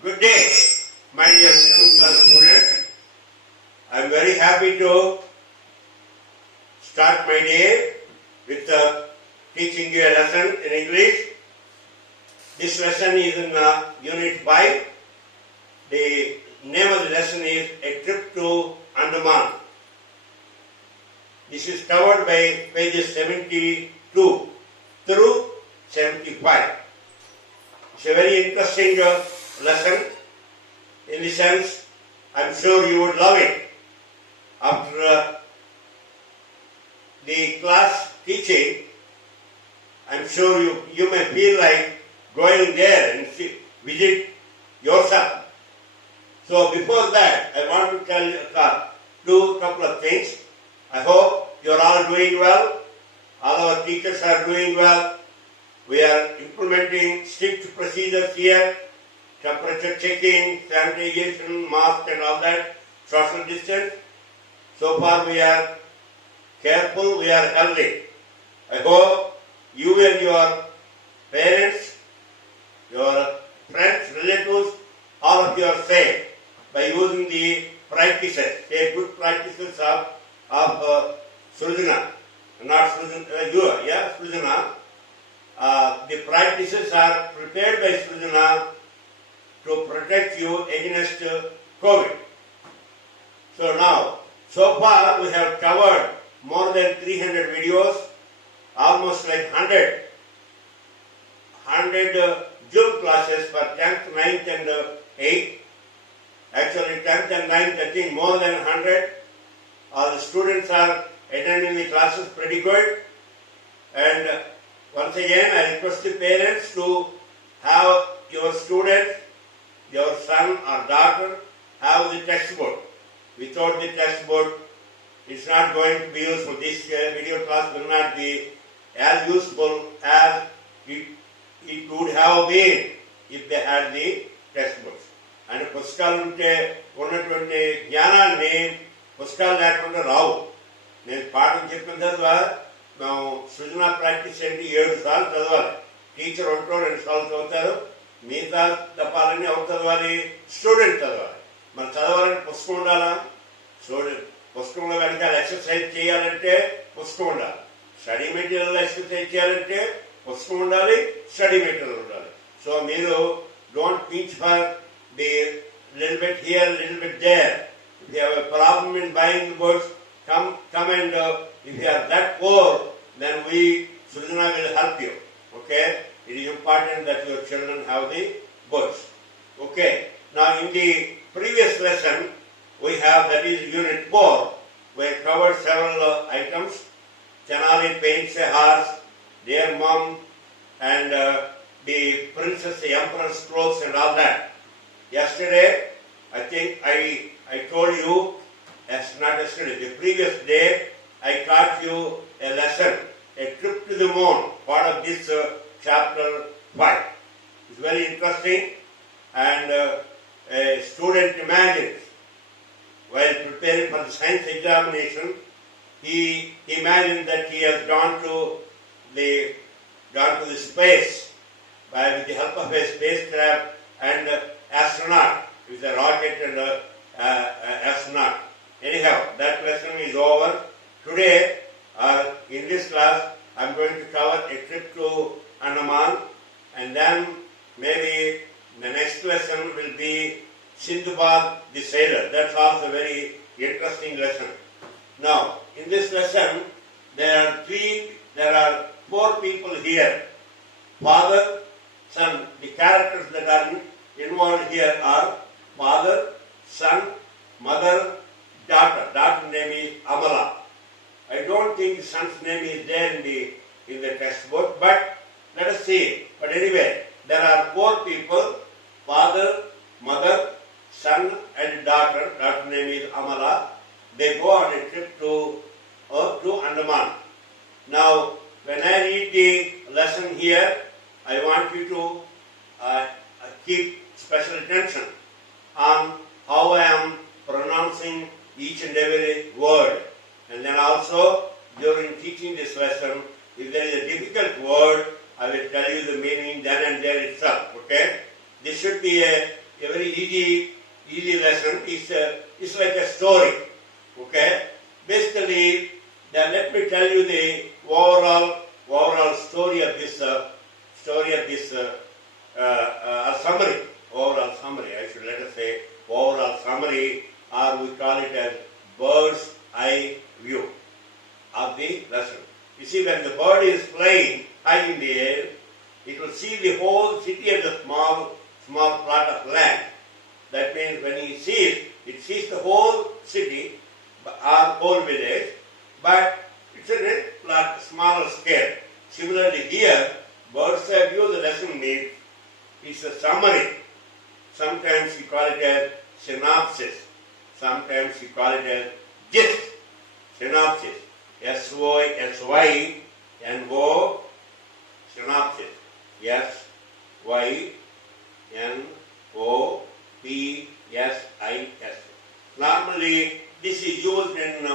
Good day, my dear 7th class students. I am very happy to start my day with teaching you a lesson in English. This lesson is in Unit 5. The name of the lesson is A Trip to Andamon. This is covered by pages 72 through 75. It's a very interesting lesson. In the sense, I'm sure you would love it. After the class teaching, I'm sure you may feel like going there and visit yourself. So before that, I want to tell you do a couple of things. I hope you're all doing well. All our teachers are doing well. We are implementing strict procedures here. Temperature checking, sanitization, mask and all that, social distance. So far we are careful, we are healthy. I hope you and your parents, your friends, relatives, all of you are safe by using the practices, good practices of Srujana, not Srujana, Srujana. The practices are prepared by Srujana to protect you against COVID. So far we have covered more than 300 videos, almost like 100 Zoom classes for 10th, 9th and 8th. Actually 10th and 9th I think more than 100. All the students are attending the classes pretty good. And once again I request the parents to have your students, your son or daughter, have the textbook. Without the textbook, it's not going to be useful. This video class will not be as useful as it would have been if they had the textbooks. And పుస్తకాలు ఉంటే ఉన్నటువంటి జ్ఞానాన్ని పుస్తకాలు లేకుండా రావు. నేను పాఠం చెప్పిన తర్వాత మేము సృజన ప్రాక్టీస్ ఏంటి 7 సార్లు చదవాలి. టీచర్ 1-2 సార్లు చదువుతారు. మిగతా తప్పాలని ఎవరు చదవాలి? స్టూడెంట్ చదవాలి. మరి చదవాలంటే పుస్తకం ఉండాలా? పుస్తకంలో వెనకాల ఎక్సర్సైజ్ చేయాలంటే పుస్తకం ఉండాలి. స్టడీ మెటీరియల్ ఎక్సర్సైజ్ చేయాలంటే పుస్తకం ఉండాలి, స్టడీ మెటీరియల్ ఉండాలి. సో మీరు don't pinch for the little bit here, little bit there. If you have a problem in buying the books, come and if you are that poor, then we, Srujana, will help you. Okay? It is important that your children have the books. Okay. Now in the previous lesson, we have, that is Unit 4, we have covered several items. Chanali paints a horse, their mom, and the princess, the emperor's clothes and all that. Yesterday, I think I told you, not yesterday, the previous day, I taught you a lesson, a trip to the moon, part of this chapter 5. It's very interesting, and a student imagines, while preparing for the science examination, he imagined that he has gone to the space with the help of a spacecraft and astronaut, with a rocket and astronaut. Anyhow, that lesson is over. Today, in this class, I'm going to cover a trip to Andamon, and then maybe the next lesson will be Sindbad the sailor. That's also a very interesting lesson. Now, in this lesson, there are 4 people here. Father, son. The characters that are involved here are father, son, mother, daughter. Daughter name is Amala. I don't think the son's name is there in the textbook, but let us see. But anyway, there are 4 people: father, mother, son, and daughter. Daughter name is Amala. They go on a trip to Andamon. Now, when I read the lesson here, I want you to keep special attention on how I am pronouncing each and every word. And then also, during teaching this lesson, if there is a difficult word, I will tell you the meaning then and there itself. Okay? This should be a a very easy lesson. It's like a story. Okay? Basically, then let me tell you the overall story of this summary. Overall summary. I should let us say overall summary, or we call it as bird's eye view of the lesson. You see, when the bird is flying high in the air, it will see the whole city as a small plot of land. That means when it sees the whole city or whole village, but it's in a smaller scale. Similarly here, bird's eye view, the lesson means it's a summary. Sometimes you call it as synopsis. Sometimes you call it as gist. Synopsis. S-Y-N-O, synopsis. S-Y-N-O-P-S-I-S. Normally, this is used in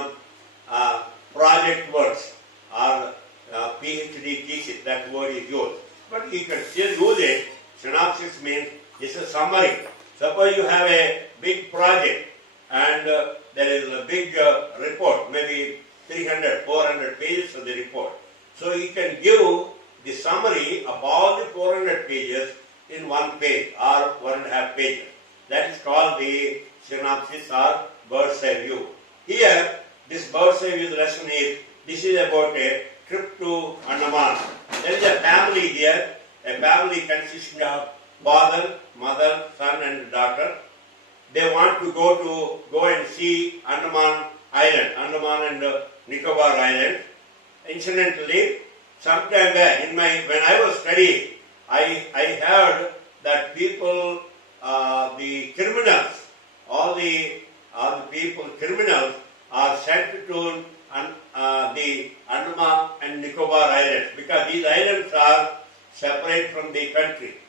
project works or PhD thesis. That word is used. But you can still use it. Synopsis means it's a summary. Suppose you have a big project and there is a big report, maybe 300, 400 pages of the report. So you can give the summary of all the 400 pages in one page or 1.5 pages. That is called the synopsis or bird's eye view. Here, this bird's eye view lesson this is about a trip to Andamon. There is a family here, a family consisting of father, mother, son and daughter. They want to go and see Andaman Island, Andaman and Nicobar Island. Incidentally, sometime back when I was studying, I heard that people, the criminals, all the criminals are sent to the Andaman and Nicobar Islands because these islands are separate from the country.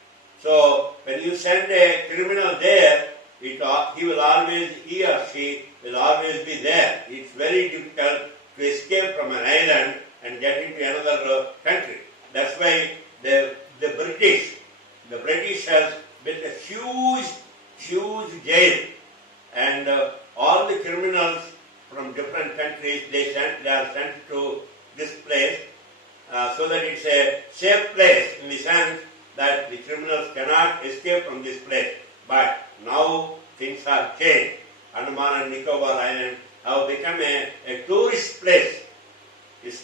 So when you send a criminal there, he or she will always be there. It's very difficult to escape from an island and get into another country. That's why the British has built a huge jail, and all the criminals from different countries they are sent to this place so that it's a safe place in the sense that the criminals cannot escape from this place. But now things have changed. Andaman and Nicobar Island have become a tourist place.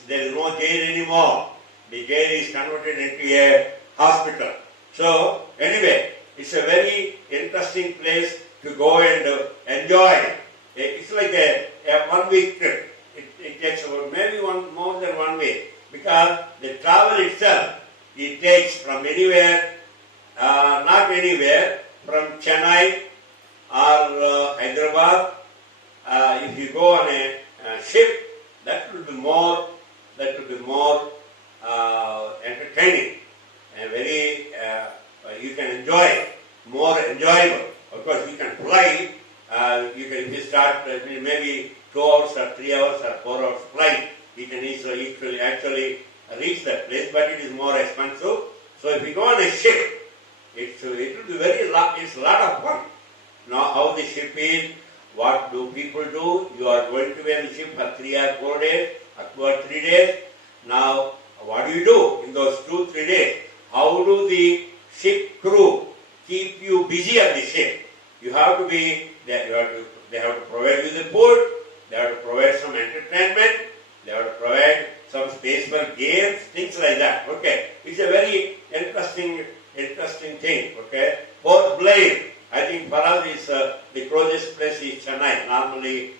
There is no jail anymore. The jail is converted into a hospital. So anyway, it's a very interesting place to go and enjoy. It's like a 1 week trip. It takes about maybe more than 1 week because the travel itself, it takes from anywhere, not anywhere, from Chennai or Hyderabad. If you go on a ship, that will be more entertaining and very you can enjoy, more enjoyable. Of course, you can fly. If you start maybe 2 hours or 3 hours or 4 hours flight, you can easily actually reach that place, but it is more expensive. So if you go on a ship, it will be it's a lot of fun. Now how the ship is, what do people do? You are going to be on the ship for 3 or 4 days, or 3 days. Now what do you do in those 2-3 days? How do the ship crew keep you busy on the ship? You have to be there. They have to provide you the food. They have to provide some entertainment. They have to provide some space for games, things like that. Okay, it's a very interesting thing. Okay, both blame. I think for us is the closest place is Chennai. Normally,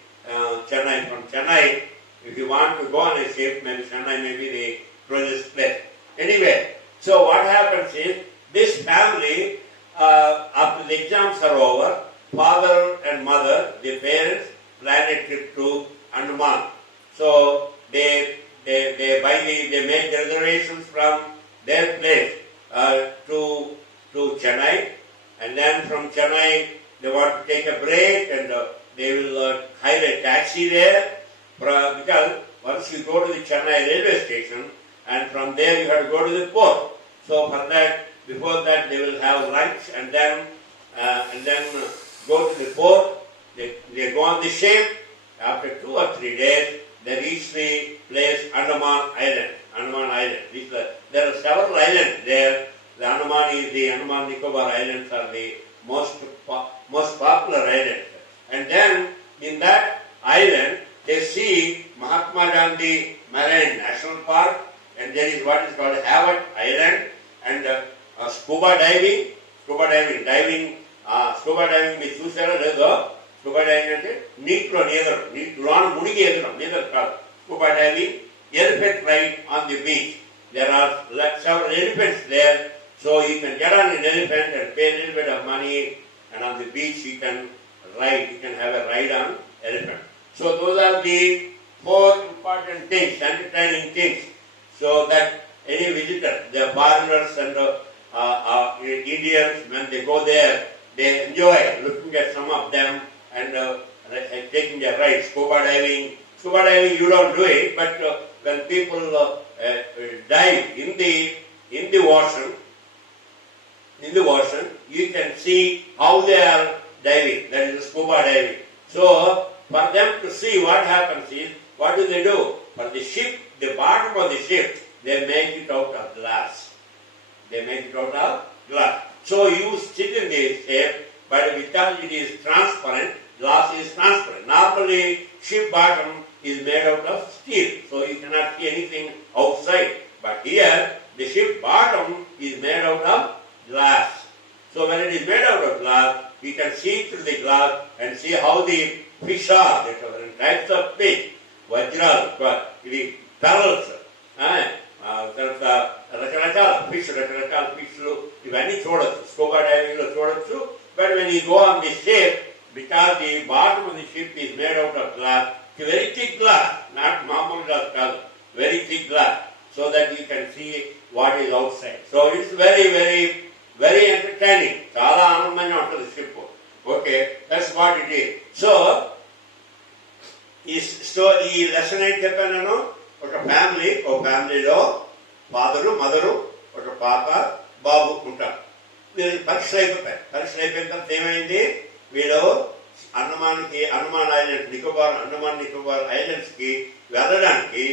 Chennai, from Chennai, if you want to go on a ship, maybe Chennai may be the closest place. Anyway, so what happens is this family, after the exams are over, father and mother, the parents, plan a trip to Andaman. So they make reservations from their place to Chennai, and then from Chennai they want to take a break and they will hire a taxi there because once you go to the Chennai railway station and from there you have to go to the port. So for that, before that they will have lunch and then and then go to the port. They go on the ship. After 2 or 3 days, they reach the place Andamon Island. Andamon Island. There are several islands there. The Andaman Nicobar Islands are the most popular islands. And then in that island, they see Mahatma Gandhi Marine National Park, and there is what is called Hawaii Island, and scuba diving. Scuba diving మీరు చూసారో లేదో. Scuba diving అంటే నీటిలో లోన మునిగి ఎదడం కాదు. Scuba diving, elephant ride on the beach. There are several elephants there, so you can get on an elephant and pay a little bit of money, and on the beach you can ride. You can have a ride on elephant. So those are the 4 important things, entertaining things, so that any visitor, the foreigners and Indians, when they go there, they enjoy looking at some of them and taking their ride. Scuba diving you don't do it, but when people dive in the ocean, you can see how they are diving. That is scuba diving. So for them to see what happens is, what do they do? For the ship, the bottom of the ship, they make it out of glass. So you sit in the ship, but because it is transparent, glass is transparent. Normally, ship bottom is made out of steel, so you cannot see anything outside. But here, the ship bottom is made out of glass. So when it is made out of glass, we can see through the glass and see how the fish are. There are different types of fish. Vajral, pearls, రకరకాల ఫిష్లు ఇవన్నీ చూడొచ్చు. Scuba diving లో చూడొచ్చు. But when you go on the ship, because the bottom of the ship is made out of glass, it's very thick glass, not normal glass, very thick glass, so that you can see what is outside. So it's very, very, very entertaining. చాలా ఆనందంగా ఉంటుంది ship. Okay, that's what it is. So ఈ lesson ఏం చెప్పాను నేను? ఒక ఫ్యామిలీలో father, mother, ఒక పాప, బాబు ఉంటారు. వీళ్ళకి పరీక్షలు అయిపోతాయి. పరీక్షలు అయిపోయిన తర్వాత ఏమైంది? వీళ్ళు అండమాన్ ఐలాండ్స్, అండమాన్ నికోబార్ ఐలాండ్స్ కి వెళ్ళడానికి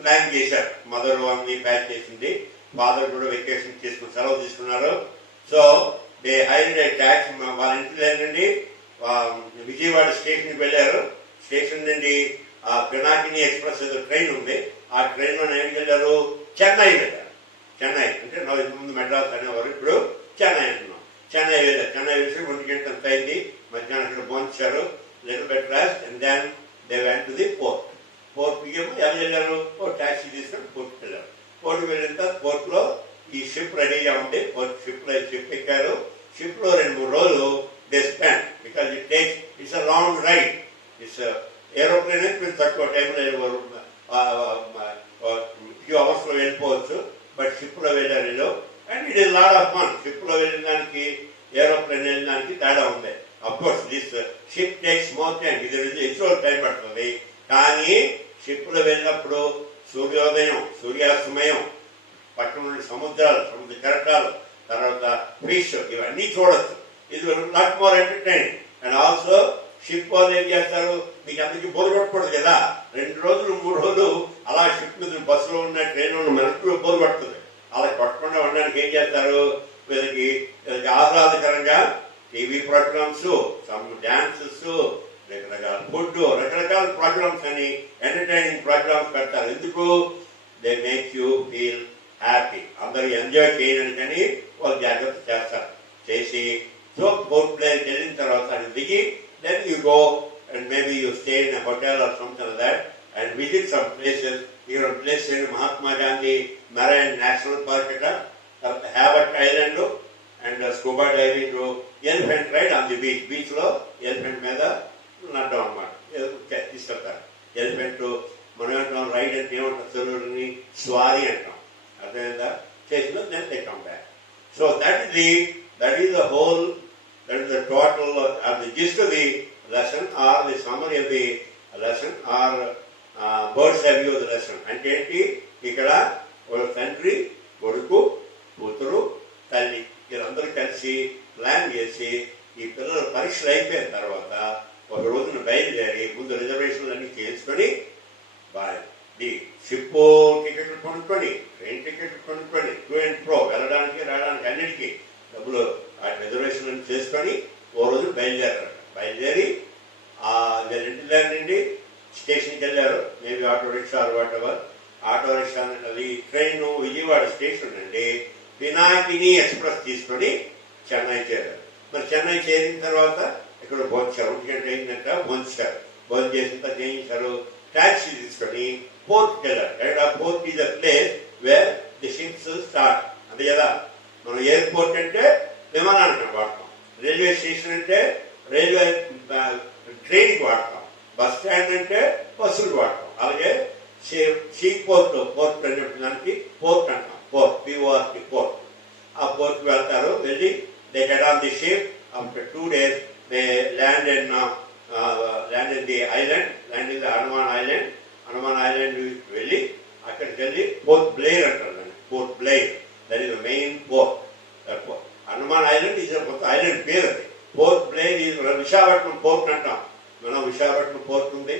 ప్లాన్ చేశారు. మదరు అన్ని ప్యాక్ చేసింది. ఫాదర్ కూడా వెకేషన్ తీసుకుని సెలవు తీసుకున్నారు. So they hired A taxi. వాళ్ళ ఇంటి నుండి విజయవాడ స్టేషన్కి వెళ్ళారు. స్టేషన్ నుండి పినాకిని ఎక్స్ప్రెస్ ఏదో ట్రైన్ ఉంది. ఆ ట్రైన్ లో ఏం వెళ్ళారు? చెన్నై వెళ్ళారు. చెన్నై అంటే ముందు మెడ్రాస్ అనేవారు, ఇప్పుడు చెన్నై అంటున్నాం. చెన్నై వెళ్ళారు. చెన్నై వెళ్ళి 1 గంట అంత అయింది. మధ్యాహ్నం అక్కడ భోంచారు, little bit rest, and then they went to the port. పోర్ట్కి ఎలా వెళ్ళారు? ట్యాక్సీ తీసుకొని పోర్ట్కి వెళ్ళారు. పోర్ట్కి వెళ్ళిన తర్వాత పోర్ట్ లో ఈ షిప్ రెడీగా ఉంది. షిప్ ఎక్కారు. షిప్ లో 2-3 రోజులు they spend, because it's a long ride. It's aeroplane అయితే మీరు తక్కువ టైంలో ఫ్యూ అవర్స్ లో వెళ్ళిపోవచ్చు. బట్ షిప్ లో వెళ్ళారు. And it is lot of fun. Ship లో వెళ్ళిన దానికి ఏరోప్లేన్ వెళ్ళిన దానికి తేడా ఉంది. Of course this ship takes more time. ఇది ఎక్కువ టైం పడుతుంది. కానీ షిప్ లో వెళ్ళినప్పుడు సూర్యోదయం, సూర్యాస్తమయం, పక్కన నుండి సముద్ర కెరటాలు, తర్వాత ఫిష్, ఇవన్నీ చూడొచ్చు. ఇది lot more entertaining. And also ship వాళ్ళు ఏం చేస్తారు? మీకు అందరికీ బోరు పట్టకూడదు కదా. 2 రోజులు 3 రోజులు అలా షిప్ మీద బస్సులో ఉన్న ట్రైన్ లో మనకు బోరు పడుతుంది. అలా పట్టకుండా ఉండడానికి ఏం చేస్తారు? వీళ్ళకి ఆహ్లాదకరంగా టీవీ ప్రోగ్రామ్స్, సమ్ డాన్సెస్, రకరకాల ఫుడ్, రకరకాల ప్రోగ్రామ్స్ అని ఎంటర్టైనింగ్ ప్రోగ్రామ్స్ పెడతారు. ఎందుకు? They make you feel happy. అందరూ ఎంజాయ్ చేయడానికి కానీ వాళ్ళు జాగ్రత్త చేస్తారు. చేసి సో బోట్ ప్లేస్ వెళ్ళిన తర్వాత దిగి, then you go and maybe you stay in a hotel or something like that and visit some places. You are placed in Mahatma Gandhi Marine National Park, Hawaii Island, and scuba diving, elephant ride on the beach. Beach lo elephant మీద నడ్డం అన్నమాట. తీసుకెళ్తారు. Elephant మనం ride అంటే ఏమంటారు? చెరువుని స్వారీ అంటాం. అర్థమైందా? చేసిన then they come back. So that is the whole. That is the total, or the gist of the lesson, or the summary of the lesson, or bird's eye view of the lesson. అంటే ఏంటి? ఇక్కడ ఒక తండ్రి, కొడుకు, కూతురు, తల్లి వీళ్ళందరూ కలిసి ప్లాన్ చేసి ఈ పిల్లల పరీక్షలు అయిపోయిన తర్వాత ఒక రోజున బయలుదేరి ముందు రిజర్వేషన్లు అన్నీ చేసుకొని షిప్ టికెట్లు కొనుక్కొని ట్రైన్ టికెట్లు కొనుక్కొని టు అండ్ ప్రో వెళ్ళడానికి రావడానికి అన్నిటికీ డబ్బులు ఆ రిజర్వేషన్లు చేసుకొని ఓ రోజు బయలుదేరి వీళ్ళింటి దగ్గర నుండి స్టేషన్కి వెళ్ళారు. Maybe auto rickshaw what ever. Auto rickshaw అది ట్రైన్ విజయవాడ స్టేషన్ నుండి పినాకిని ఎక్స్ప్రెస్ తీసుకొని చెన్నై చేరారు. మరి చెన్నై చేరిన తర్వాత ఇక్కడ భోంచారు. 1 గంట అయిందంట భోంచారు. భోజనం చేసిన తర్వాత ఏం చేశారు, టాక్సీ తీసుకొని పోర్ట్కి వెళ్ళారు. Port is the place where the ships start. అంతే కదా, మనం ఎయిర్పోర్ట్ అంటే విమానానికి వాడతాం, రైల్వే స్టేషన్ అంటే రైల్వే ట్రైన్కి వాడతాం, బస్ స్టాండ్ అంటే బస్సులు వాడతాం. అలాగే సీ పోర్ట్ అనే దానికి పోర్ట్ అంటాం. PORT port. ఆ పోర్ట్కి వెళ్తారు. వెళ్ళి they get on the ship. After 2 days they land in the island. Land in the Andaman island వెళ్ళి అక్కడికి వెళ్ళి పోర్ట్ బ్లెయిర్ అంటారు దాన్ని. Port Blair, that is the main port. Andaman island is మొత్తం ఐలాండ్ పేరు అది. Port Blair is Visakhapatnam port అంటాం. మనం విశాఖపట్నం పోర్ట్ ఉంది,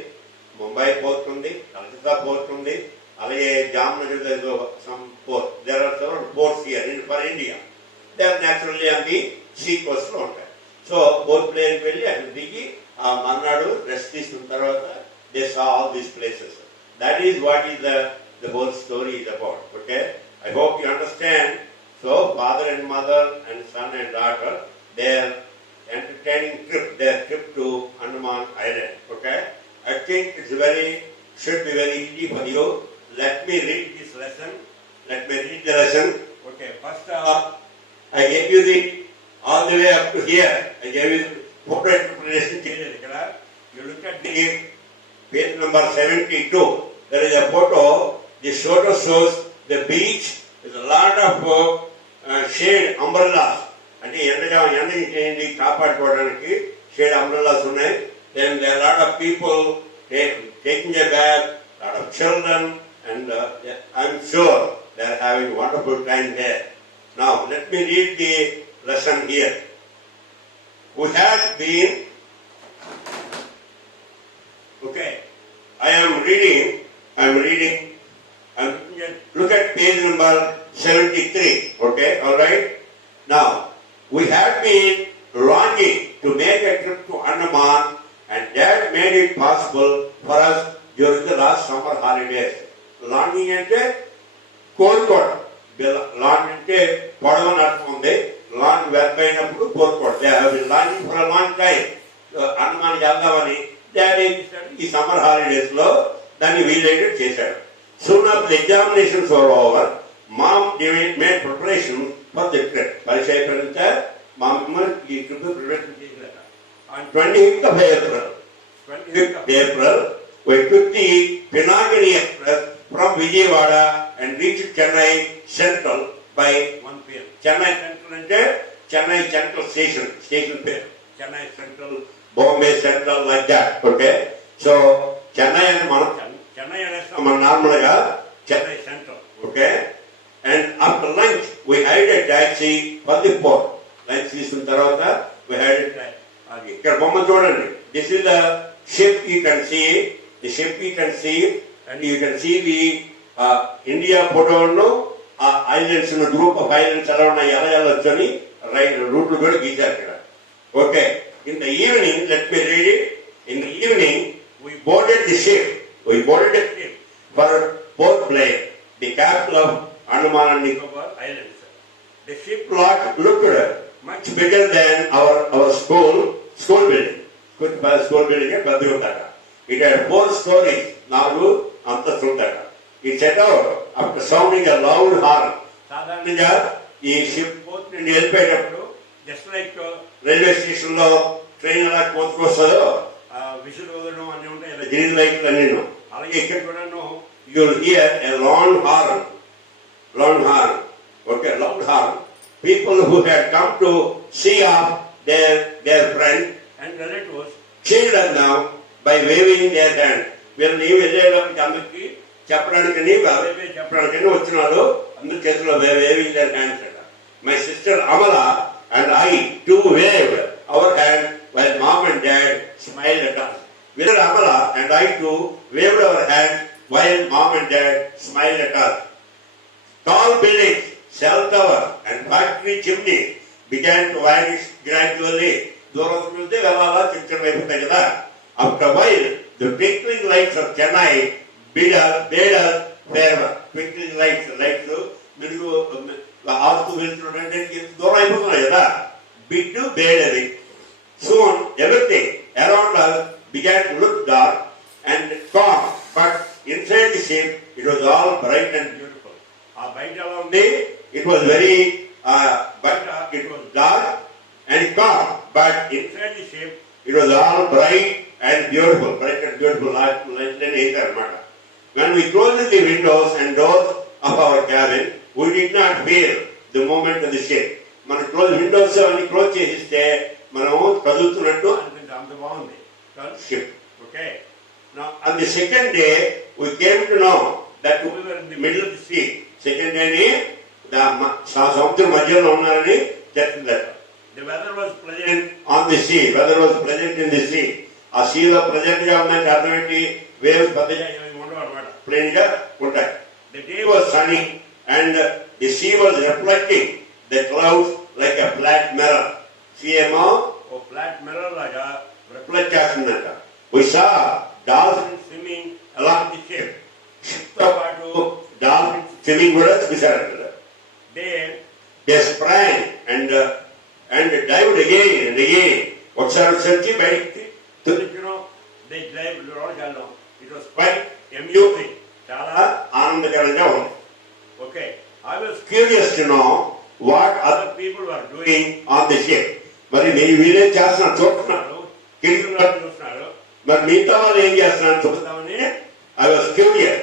ముంబై పోర్ట్ ఉంది, కలకత్తా పోర్ట్ ఉంది, అలాగే Jamnagar some port. There are several ports here for India. They are naturally on the sea coast లో ఉంటాయి. సో పోర్ట్ బ్లెయిర్కి వెళ్ళి అక్కడ దిగి ఆ మర్నాడు రెస్ట్ తీసుకున్న తర్వాత they saw all these places. That is what is the whole story is about. Okay, I hope you understand. So father and mother and son and daughter, they are entertaining their trip to Andaman Island. Okay, I think should be very easy for you. Let me read this lesson. Let me read the lesson. Okay, first I gave you all the way up to here. I gave you photo interpretation. You look at the page number 72. There is a photo. This photo shows the beach with a lot of shade umbrellas. అంటే ఎండని కాపాడుకోవడానికి shade umbrellas ఉన్నాయి. Then there are a lot of people taking a bath, a lot of children, and I'm sure they are having a wonderful time here. Now let me read the lesson here. We have been, okay, I'm reading, look at page number 73, okay, all right. Now, we have been longing to make a trip to Andaman, and that made it possible for us during the last summer holidays. Longing ante కోరుకోవడం. Long అంటే పొడవని అర్థం ఉంది. Long వెబ్ అయినప్పుడు కోరుకోవడం. They have been longing for a long time. అండమాన్కి వెళ్దామని డాడీ ఏం చేశాడు, ఈ సమ్మర్ హాలిడేస్ లో దాన్ని వీలైనట్టు చేశాడు. Soon after the examinations were over, Mom made preparation for the trip. పరీక్ష అయిపోయిన మా అమ్మ ఈ ట్రిప్ ప్రిపరేషన్ చేశారు. On 25th of April, we took the Pinagini Express from Vijayawada and reached Chennai Central by 1 p.m. Chennai Central అంటే Chennai Central Station పేరు. Chennai Central, Bombay Central, like that. Okay, so Chennai అంటే చెన్నై అనేస్తాం మనం normal గా Chennai central. Okay, and after lunch we hired a taxi for the port. Lunch తీసుకున్న తర్వాత we hired a taxi. ఇక్కడ బొమ్మ చూడండి. This is the ship you can see. The ship you can see, and you can see the India photo. Islands, group of islands ఎలా ఉన్నాయి, ఎలా వెళ్ళొచ్చని రూట్లు కూడా గీశారు ఇక్కడ. Okay, in the evening, let me read it. In the evening we boarded the ship. We boarded a ship for Port Blair, the capital of Andaman and Nicobar Islands. The ship looked much bigger than our school building. School building at Badrugata. It had 4 stories. Nalu Antasundaka. It set out after sounding a loud horn. సాధారణంగా ఈ ship port నుండి వెళ్ళిపోయేటప్పుడు just like railway station లో train ఎలా కోసుకొస్తుందో విసులు వదలడం అన్నీ ఉంటాయి, green లైట్లు అన్నీ. అలాగే ఇక్కడ కూడాను you will here a long horn. Okay, loud horn. People who had come to see off their friend and relatives cheered them now by waving their hand. వీళ్ళని వెళ్ళేటప్పటికి అందరికి చెప్పడానికి వచ్చిన వాళ్ళు అందరి చేతిలో weaving their hands. My sister Amala and I too waved our hand while mom and dad smiled at us. Sister Amala and I too waved our hand while mom and dad smiled at us. Tall buildings, cell tower and factory chimneys began to vanish gradually. After a while, the twinkling lights of Chennai bade us farewell. Twinkling lights, soon everything around us began to look dark and calm, but inside the ship it was all bright and beautiful. It was very, it was dark and calm, but inside the ship it was all bright and beautiful. When we closed the windows and doors of our cabin, we did not feel the movement of the ship. మనం close Windows అన్ని close చేసిస్తే మనం కదులుతున్నట్టు అనిపించింది ship. Okay. Now on the second day we came to know that we were in the middle of the sea. Second day సముద్రం మధ్యలో ఉన్నారని తెలిసిందట. The weather was pleasant on the sea. Weather was pleasant in the sea. ఆ సీలో present గా ఉందంటే అర్థం ఏంటి? Waves పెద్దగా ఉండవు అన్నమాట, ప్లెయిన్ గా ఉంటాయి. The day was sunny and the sea was reflecting the clouds like a flat mirror. CMO, ఓ flat mirror లాగా రిఫ్లెక్ట్ చేస్తుందంట. We saw dolphins swimming along the ship. Ship తో పాటు dolphins swimming కూడా చూశారంట. They sprang and dived again and again. ఒకసారి వచ్చి బయటికి they dived roll. It was quite amusing. చాలా ఆనందకరంగా ఉంది. Okay. I was curious to know what other people were doing on the ship. మరి వీరే చేస్తున్నారు, చూస్తున్నారు, కిటికీలో చూస్తున్నారు, మరి మిగతా వాళ్ళు ఏం చేస్తున్నారు చూద్దామని I was curious.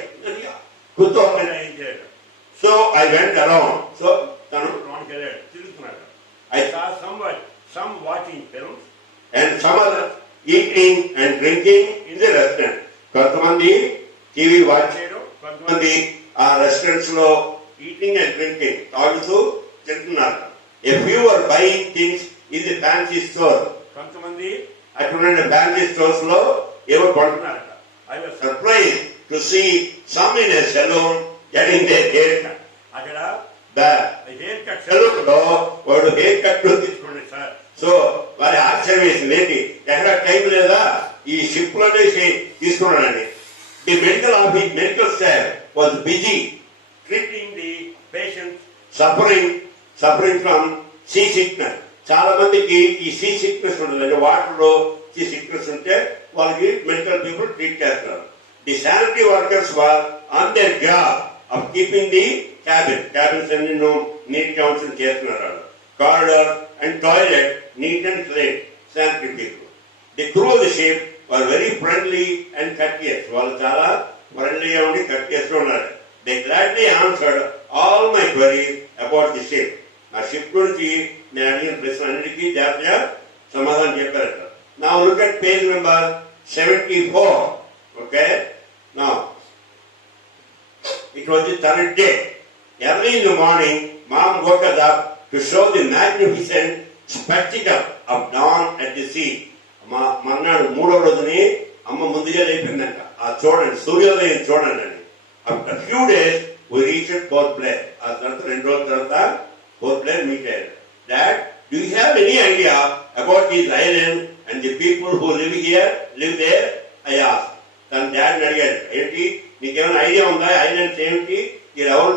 కుతూహలం ఏం చేయడం. So I went around. So తను లోనికి వెళ్ళాడు, తిరుగుతున్నాడు. I saw some watching films and some others eating and drinking in the restaurant. కొంతమంది టీవీ వాచ్ చేయడం, కొంతమంది ఆ రెస్టారెంట్స్ లో ఈటింగ్ అండ్ డ్రింకింగ్, తాగుతూ తింటున్నారు. A few were buying things in the fancy store. కొంతమంది అటువంటి ఫ్యాన్సీ స్టోర్స్ లో ఏవో కొంటున్నారట. I was surprised to see some in a salon getting their hair cut. అక్కడ హెయిర్ కట్ సెలూన్ లో వాడు హెయిర్ కట్ తీసుకోండి సార్. సో వారి ఆశ్చర్యం వేసింది, ఏంటి ఎక్కడ టైం లేదా ఈ షిప్ లోనే తీసుకున్నాడని. The medical staff was busy treating the patients suffering from sea sickness. చాలా మందికి ఈ సీ సిక్నెస్ ఉంటుంది, అంటే వాటర్ లో సీ సిక్నెస్ ఉంటే వాళ్ళకి మెడికల్ పీపుల్ ట్రీట్ చేస్తారు. The sanitary workers were on their job of keeping the cabins అన్ని నీట్ గా ఉంచడం చేస్తున్నారు. Corridor and toilet neat and clean, sanitary people. The crew of the ship were very friendly and courteous. వాళ్ళు చాలా ఫ్రెండ్లీగా ఉండి courteous గా ఉన్నారు. They gladly answered all my queries about the ship. ఆ షిప్ గురించి నేను అడిగిన ప్రశ్నలన్నిటికీ జాగ్రత్తగా సమాధానం చెప్పారట. Now look at page number 74. Okay. Now it was the third day. Early in the morning, Mom woke us up to show the magnificent spectacle of dawn at the sea. మర్నాడు మూడో రోజుని అమ్మ ముందుగా లేపిందంట, ఆ చూడండి సూర్యోదయం చూడండి అని. After a few days we reached Port Blair. ఆ తర్వాత 2 రోజుల తర్వాత Port Blair meet అయ్యారు. Dad, do you have any idea about this island and the people who live there? I asked. తన డాడీని అడిగాడు, ఏంటి నీకేమైనా ఐడియా ఉందా ఐలాండ్స్ ఏమిటి, ఈ ఎవరు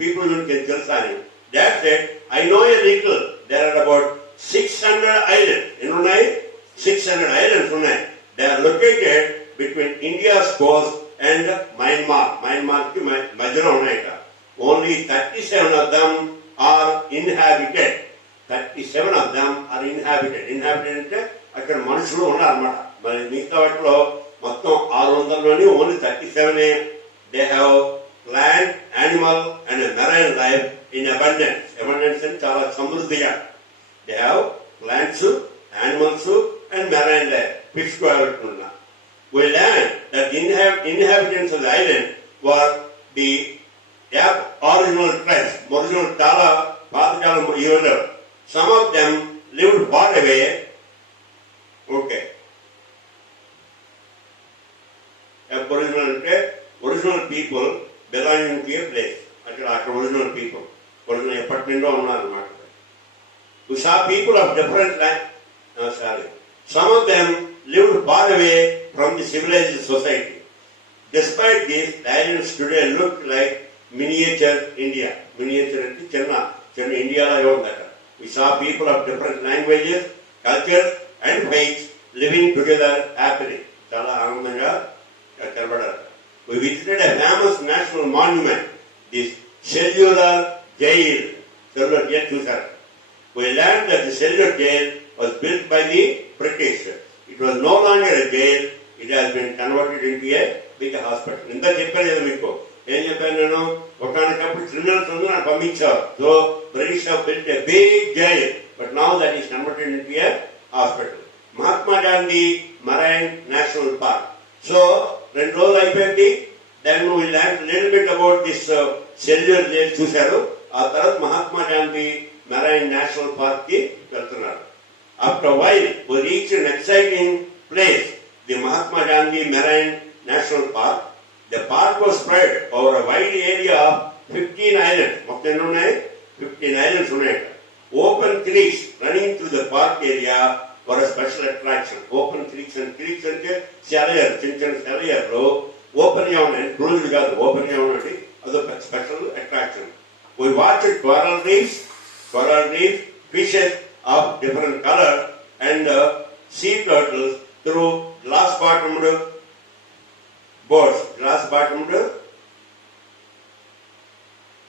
పీపుల్ నుంచి తెలుసా అని. Dad said, I know a little. There are about 600 islands. ఎన్ని ఉన్నాయి? 600 islands ఉన్నాయి. They are located between India's coast and Myanmar. Myanmarకి మధ్యలో ఉన్నాయట. Only 37 of them are inhabited. 37 of them are inhabited. Inhabited అంటే అక్కడ మనుషులు ఉన్నారన్నమాట. మరి మిగతా వాటిలో మొత్తం 600లోని only 37. They have plant, animal and marine life in abundance. Abundance అంటే చాలా సమృద్ధిగా. They have plants, animals and marine life. Fish కూడా. We learned that the inhabitants of the island were the original tribes. చాలా పాతకాలం hero. Some of them lived far away. Okay. Aboriginal అంటే original people belonging to A place. అక్కడ original people original ఎప్పటి నుండో ఉన్నారన్నమాట. We saw people of different Some of them lived far away from the civilized society. Despite this, the islands today look like miniature India. Miniature అంటే చిన్న ఇండియాలో ఉందట. We saw people of different languages, cultures and faiths living together happily. చాలా ఆనందంగా కనబడారు. We visited a famous national monument, this cellular jail. Cellular jail చూశారు. We learned that the cellular jail was built by the British. It was no longer a jail. It has been converted into a big hospital. ఇంత చెప్పాను కదా మీకు. ఏం చెప్పాను నేను? ఒకనప్పుడు criminals ఉంది నాకు పంపించారు. So British have built a big jail, but now that is converted into a hospital. Mahatma Gandhi Marine National Park. So 2 రోజులు అయిపోయింది. Then we learned a little bit about this cellular jail చూశారు. ఆ తర్వాత Mahatma Gandhi marine national park కి వెళ్తున్నారు. After a while, we reached an exciting place, the Mahatma Gandhi Marine National Park. The park was spread over a wide area of 15 islands. మొత్తం ఎన్ని ఉన్నాయి? 15 islands ఉన్నాయి. Open creeks running through the park area were a special attraction. Open creeks అంటే సెలయర్, చిన్న సెలయర్లు open గా ఉన్నాయి. Close కాదు, open గా ఉన్నది. అదొక special attraction. We watched coral reefs, fishes of different color and sea turtles through glass-bottomed boats. Glass-bottomed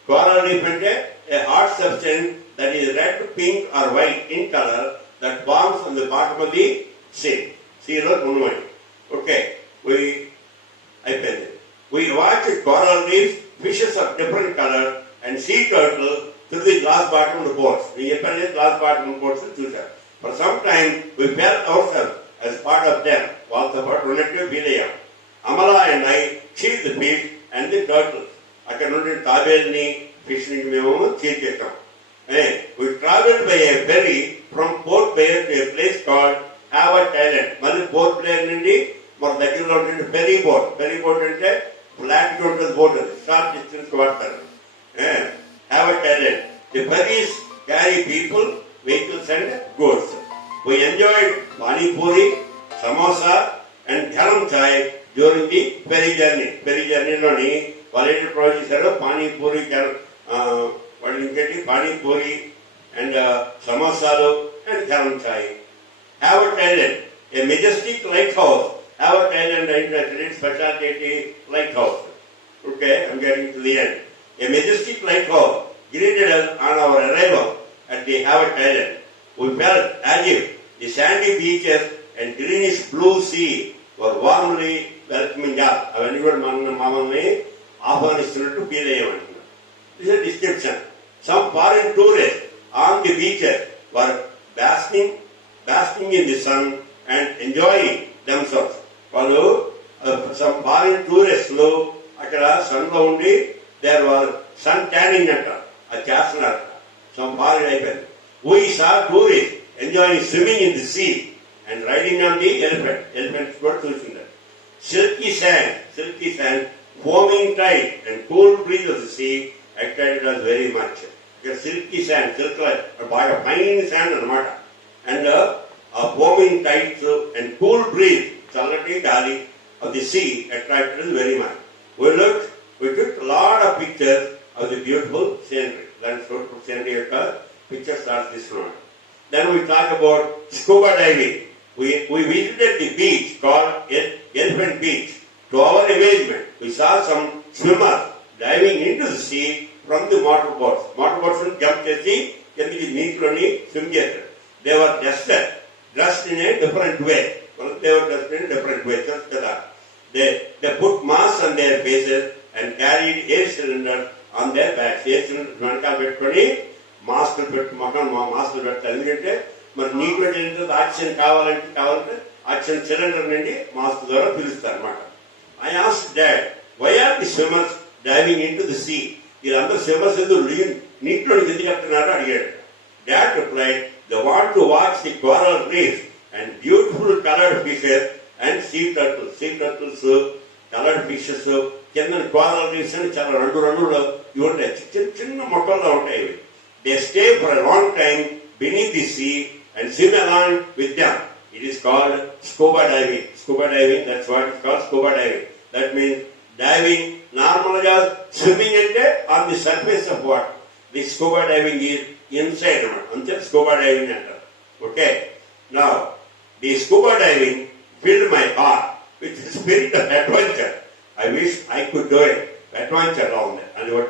coral reef అంటే a hard substance that is red, pink or white in color that forms on the bottom of the sea. Sea లో ఉన్నాయి. Okay, we watched coral reefs, fishes of different color and sea turtles through the glass-bottomed boats. We చెప్పాను glass-bottomed boats చూశారు. For some time we felt ourselves as part of them. వాళ్ళతో పాటు ఉన్నట్టు feel అయ్యాం. Amala and I chewed the fish and the turtles. అక్కడ నుండి తాబేల్ని fish ని మేము చీల్ చేస్తాం. We traveled by a ferry from Port Blair to a place called Havert Island. మళ్ళీ పోర్ట్ బ్లేర్ నుండి మన దగ్గరలో ఉంటుంది ఫెరీ బోట్. ఫెరీ బోట్ అంటే ఫ్లాట్ గా ఉంటుంది బోట్, అది షార్ట్ డిస్టెన్స్ వాడతారు. Havert Island. The ferries carry people, vehicles and goods. We enjoyed pani puri, samosa and garam chai during the ferry journey. Ferry journey లోని వాళ్ళు ఏంటి provide చేశారు? పానీ పూరి, వాళ్ళు ఇంకేంటి పానీ పూరి అండ్ సమోసాలు and garam chai. Havert Island, a majestic lighthouse. Havert Island is specialty lighthouse. Okay, I'm getting to the end. A majestic lighthouse greeted us on our arrival at the Havert Island. We felt as if the sandy beaches and greenish blue sea were warmly welcoming us. అవన్నీ కూడా మమ్మల్ని ఆహ్వానిస్తున్నట్టు feel అయ్యామంటున్నారు. This is a description. Some foreign tourists on the beaches were basking in the sun and enjoying themselves. వాళ్ళు some foreign tourists అక్కడ sun లో ఉండి there were sun tanning అంటారు, అది చేస్తున్నారు. సమ్ ఫారెన్ అయిపోయింది. We saw tourists enjoying swimming in the sea and riding on the elephants కూడా చూసింది. Silky sand, foaming tide and cool breeze of the sea excited us very much. Silky sand, బాగా fine sand అనమాట. And foaming tides and cool breeze, చల్లటి గాలి of the sea attracted us very much. We took a lot of pictures of the beautiful scenery. Landscape scenery యొక్క pictures starts this one. Then we talk about scuba diving. We visited the beach called Elephant Beach. To our amazement, we saw some swimmers diving into the sea from the motorboats. Motorboats jump చేసి నీటిలోని swim చేస్తారు. They were dressed in a different way. Just కదా. They put masks on their faces and carried air cylinders on their backs. Air cylinders వెనకాల పెట్టుకొని మాస్కులు పెడతారు. ఎందుకంటే మరి నీటిలో చేసిన ఆక్సిజన్ కావాలంటే ఆక్సిజన్ సిలిండర్ నుండి మాస్క్ ద్వారా పిలుస్తారు అనమాట. I asked Dad, why are the swimmers diving into the sea? వీళ్ళందరూ స్విమ్మర్స్ ఎందుకు నీటిలో ఎందుకు చెప్తున్నారో అడిగాడు. Dad replied, they want to watch the coral reefs and beautiful colored fishes and sea turtles. Sea turtles, colored fishes, కింద coral reefs అని చాలా రంగు రంగులు ఇవి ఉంటాయి, చిన్న చిన్న మొక్కల్లో ఉంటాయి ఇవి. They stay for a long time beneath the sea and swim along with them. It is called scuba diving. Scuba diving, that's what it's called, scuba diving. That means diving, normally swimming on the surface of water. The scuba diving is inside, until scuba diving enter. Okay. Now, the scuba diving filled my heart with the spirit of adventure. I wish I could do it. Adventure down there. And what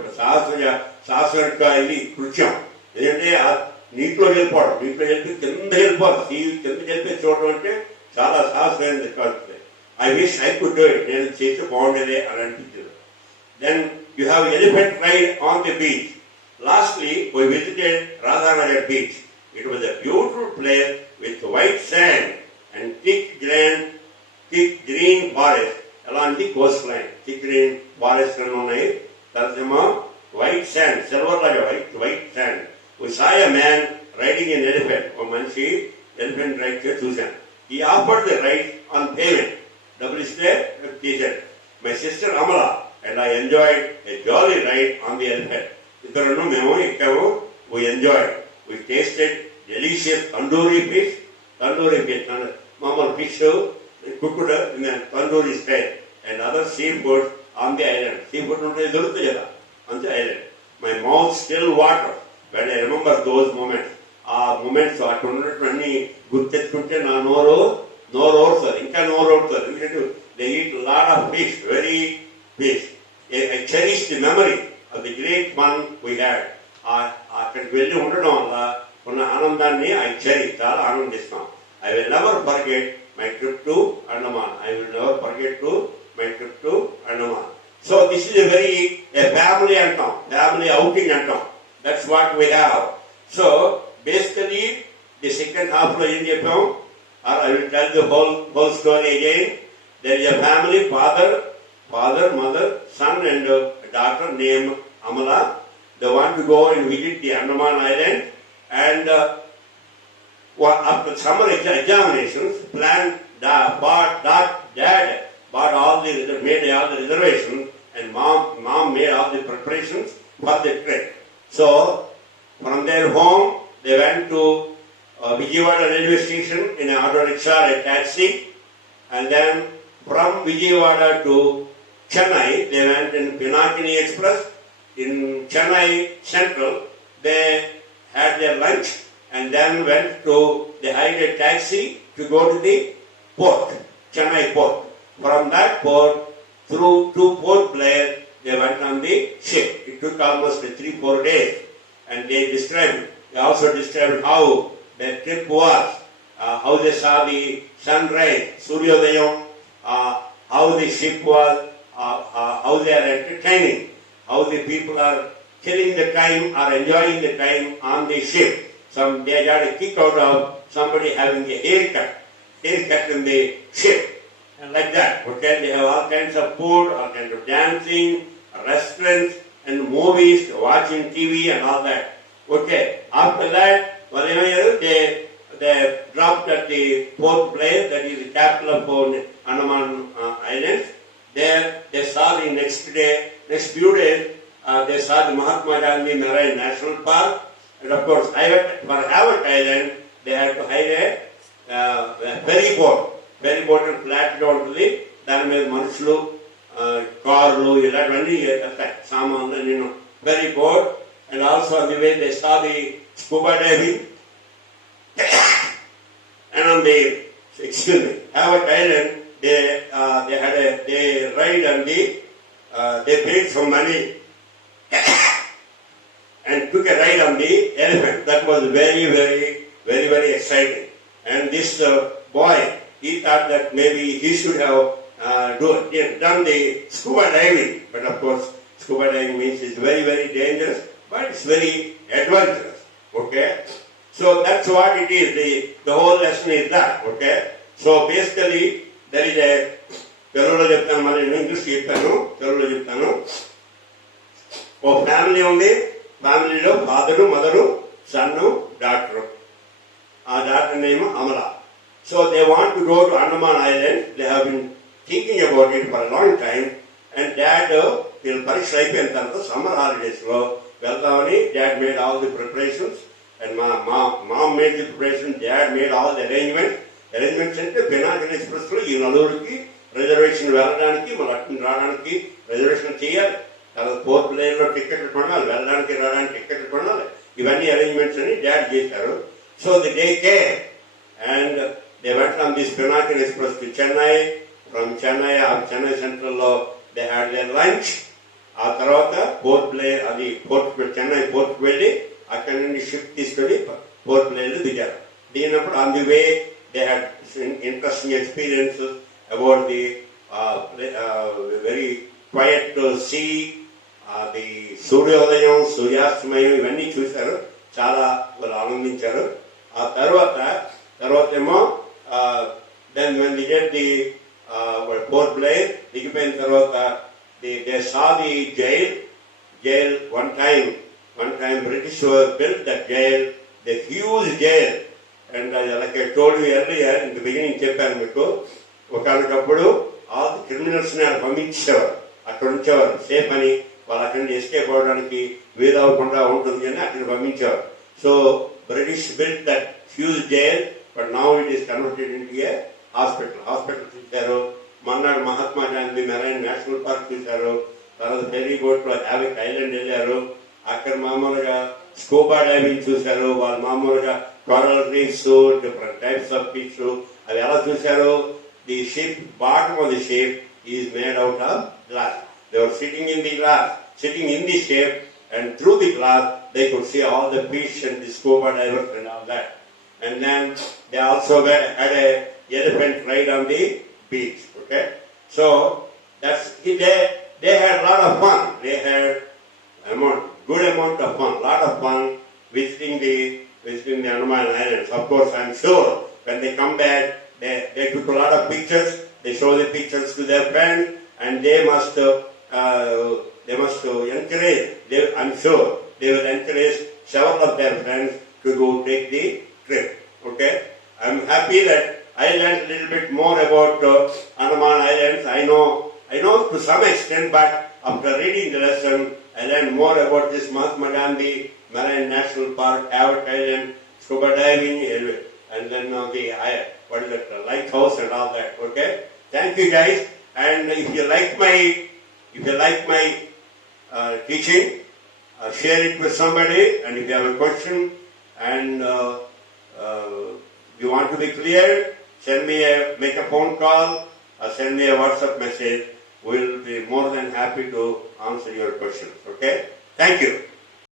శాస్త్రక ఇది కృత్యం ఎందుకంటే నీటిలో వెళ్ళిపోవడం, నీటిలో వెళ్ళి కింద వెళ్ళిపోవడం, కింద వెళ్ళి చూడడం అంటే చాలా సాహసమైనది కాదు. I wish I could do it, నేను చేస్తే బాగుండేదే అని అనిపించింది. Then you have elephant ride on the beach. Lastly, we visited Radhanagar beach. It was a beautiful place with white sand and thick green forest along the coastline. Thick green forest ఉన్నాయి. That's white sand, silver like white sand. We saw a man riding an elephant. ఒక మనిషి elephant ride చూశాను. He offered the ride on payment. డబ్బులు ఇస్తే తీశాడు. My sister Amala and I enjoyed a jolly ride on the elephant. ఇద్దరు మేము ఎక్కాము. We enjoyed. We tasted delicious tandoori fish. మామూలు fish కుక్కుడు tandoori style and other seafood on the island. Seafood ఉంటే దొరుకుతాయి కదా on the island. My mouth still water when I remember those moments. ఆ moments అక్కడ ఉన్నట్టు అన్ని గుర్తెత్తుకుంటే నా నోరు ఓడుతుంది, ఇంకా నోరు ఓడుతుంది. ఎందుకంటే they eat a lot of fish, very fish. I cherish the memory of the great fun we had. అక్కడికి వెళ్ళి ఉండడం వల్ల ఉన్న ఆనందాన్ని చాలా ఆనందిస్తాం. I will never forget my trip to Andamon. So this is a family antam, family outing antam. That's what we have. So basically the second half lo em cheppam, or I will tell the whole story again. There is a family, father, mother, son and a daughter named Amala. They want to go and visit the Andaman Island, and after summer examinations, dad made all the reservations, and mom made all the preparations for the trip. So from their home, they went to Vijayawada railway station in an auto rickshaw, a taxi, and then from Vijayawada to Chennai, they went in Pinakini Express. In Chennai Central, they had their lunch and then went to the hired taxi to go to the port, Chennai port. From that port, through to Port Blair, they went on the ship. It took almost 3-4 days, and they also described how their trip was, how they saw the sunrise, Suryodayam, how the ship was, how they are entertaining, how the people are killing the time or enjoying the time on the ship. They got a kick out of somebody having a haircut in the ship, and like that. Okay, they have all kinds of food, all kinds of dancing, restaurants, and movies, watching TV and all that. Okay, after that, they dropped at the Port Blair, that is the capital of Andaman Islands. There, they saw the next few days, they saw the Mahatma Gandhi Marine National Park, and of course, for Howard Island, they had to hire a ferry boat and flat down to the దాని మీద మనుషులు, కార్లు, ఇలాంటివన్నీ సామాన్లు, ferry boat, and also on the way they saw the scuba diving, and on the Howard Island, they ride on they paid some money and took a ride on the elephant. That was very, very, very, very exciting. And this boy, he thought that maybe he should have done the scuba diving. But of course, scuba diving means it's very, very dangerous, but it's very adventurous. Okay? So that's what it is. The whole lesson is that. Okay? So basically, there is a తెలుగులో చెప్తాను, మళ్ళీ English చెప్తాను, తెలుగులో చెప్తాను. ఓ family ఉంది, ఫ్యామిలీలో father, mother, సన్ను, doctor. ఆ doctor name Amala. So they want to go to Andaman Island. They have been thinking about it for a long time. And dad, వీళ్ళు పరీక్ష అయిపోయిన తర్వాత సమ్మర్ హాలిడేస్ లో వెళ్దామని dad made all the preparations. And mom made the preparation, dad made all the arrangements అంటే Pinakini express లో ఈ నలుగురికి రిజర్వేషన్ వెళ్ళడానికి, మన అటు రావడానికి రిజర్వేషన్ చేయాలి. తర్వాత ఫోర్త్ ప్లేన్ లో టికెట్లు కొనాలి, వెళ్ళడానికి రావడానికి టికెట్లు కొనాలి. ఇవన్నీ అరేంజ్మెంట్స్ అని డాడ్ చేశారు. So the day came and they went on this Pinakin Express to Chennai. From Chennai Central lo they had their lunch. ఆ తర్వాత చెన్నై పోర్ట్ వెళ్ళి అక్కడి నుండి షిఫ్ట్ తీసుకొని పోర్ట్ ప్లేన్ లో దిగారు. దిగినప్పుడు on the way they had interesting experiences about the very quiet sea, the సూర్యోదయం, సూర్యాస్తమయం ఇవన్నీ చూశారు. చాలా వాళ్ళు ఆనందించారు. ఆ తర్వాత ఏమో then when the get the port plane దిగిపోయిన తర్వాత they saw the jail one time British built that jail, the huge jail. And like I told you earlier in the beginning చెప్పాను మీకు, ఒకనప్పుడు ఆల్ ది క్రిమినల్స్ ని పంపించేవారు, అక్కడ ఉంచేవారు safe అని, వాళ్ళు అక్కడి నుంచి ఎస్కేప్ అవడానికి వీలవకుండా ఉంటుంది అని అక్కడ పంపించేవారు. So British built that huge jail, but now it is converted into a hospital చూశారు. మన్నాడు Mahatma Gandhi marine national park చూశారు. తర్వాత ఫెరీ బోట్ లో హ్యావిక్ ఐలాండ్ వెళ్ళారు. అక్కడ మామూలుగా స్కూబా డైవింగ్ చూశారు. వాళ్ళు మామూలుగా coral reefs, different types of fish అవి ఎలా చూశారు. The ship, bottom of the ship is made out of glass. They were sitting in the ship and through the glass they could see all the fish and the scuba divers and all that. And then they also had a elephant ride on the beach. Okay, so that's they had a lot of fun. They had good amount of fun, lot of fun visiting the Andaman Islands. Of course, I'm sure when they come back, they took a lot of pictures. They show the pictures to their friends, and they must encourage. I'm sure they will encourage several of their friends to go take the trip. Okay, I'm happy that I learned a little bit more about Andaman Islands. I know to some extent, but after reading the lesson, I learned more about this Mahatma Gandhi Marine National Park, Havik Island, scuba diving, and then the lighthouse and all that. Okay, thank you guys. And if you like my teaching, share it with somebody. And if you have a question and you want to be clear, make a phone call or send me a WhatsApp message. We'll be more than happy to answer your questions. Okay? Thank you.